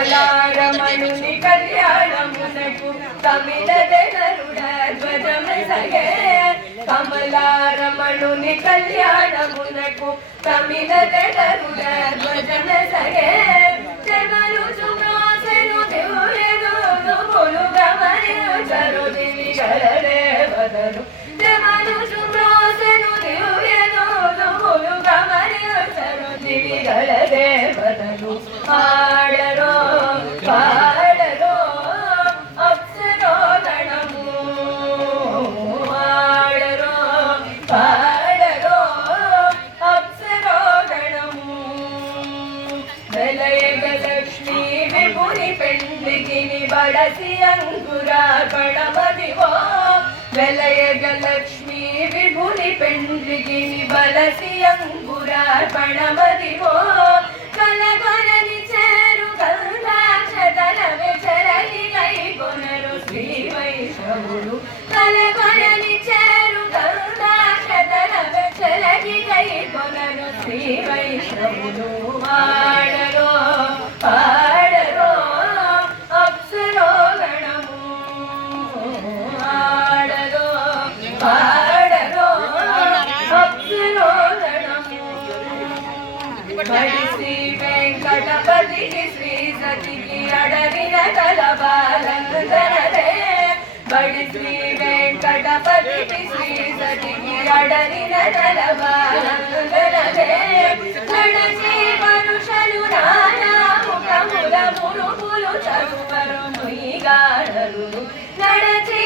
కమలారమణుని కళ్యాణమునకు తమిళదే గరుడ ధ్వజమెసగే కమలారమణుని కళ్యాణమునకు తమిళదే గరుడ ధ్వజమెసగే చెమలు చుమ్రోసెను దివ్యదూదులు గమనించరు దివిగల దేవతలు చెమలు చుమ్రోసెను దివ్యదూదులు గమనించరు దివిగల దేవతలు ఆడరో పాడరో అప్సరో గణము ఆడరో పాడరో అప్సరో గణము వెలయగ లక్ష్మీ విపుని పెండ్లికిని బడసి అంకురార్పణమదివో వెలయగ లక్ష్మీ విపుని పెండ్లికిని బలసి అంకురార్పణమదివో కలగొనని చేరు గంధాక్షతల వెచరగి గై కొనరు శ్రీ వైష్ణవులు కలగొనని చేరు గంధాక్షతల వెచరగి గై కొనరు శ్రీ వైష్ణవులు ఆడరో పాడరో అప్సరో గణము ఆడరో పాడరో అప్సరో గణము శ్రీ వెంకటపతికి శ్రీ సతికి అడవిన కలబాలందరదే బడి శ్రీ వెంకటపతికి శ్రీ సతికి అడవిన కలబాలందరదే నడచి పరుషలు నానాముఖముల మురుపులు చరువరు ముయిగాడరు నడచి